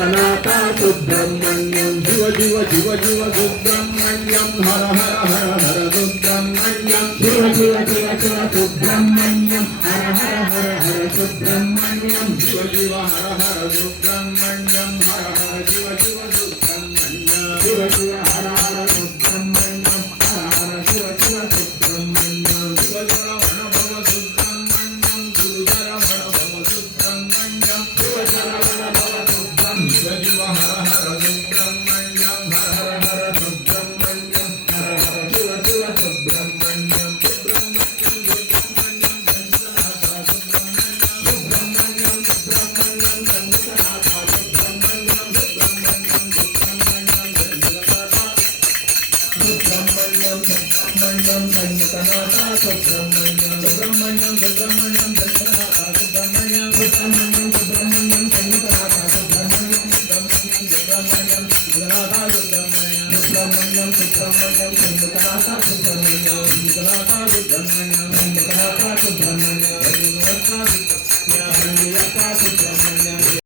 Kanata Subramanyam Jiva Jiva Jiva Jiva Subramanyam Hara Hara Hara Hara Subramanyam Jiva Jiva Jiva Jiva Subramanyam Hara Hara Hara Hara Subramanyam Jiva Jiva Hara Hara Subramanyam Hara Hara Jiva Jiva Subramanyam Jiva Jiva Hara Hara Subramanyam Hara Hara Jiva Jiva Subramanyam Jiva Jara Vana Bhava Subramanyam Guru Jara Vana Bhava Subramanyam Jiva Jara Vana Bhava Jiva Jiva Hara Hara Subramanyam Hara Hara Hara Subramanyam Hara Hara Jiva Jiva Subramanyam Subramanyam Subramanyam Janganatha Subramanyam Subramanyam Janganatha Subramanyam Subramanyam Subramanyam Janganatha Subramanyam Subramanyam Janganatha Subramanyam Subramanyam Subramanyam Janganatha Subramanyam Subramanyam Subramanyam Janganatha Subramanyam Subramanyam Subramanyam Janganatha Subramanyam Janganatha Subramanyam Janganatha Subramanyam Janganatha Subramanyam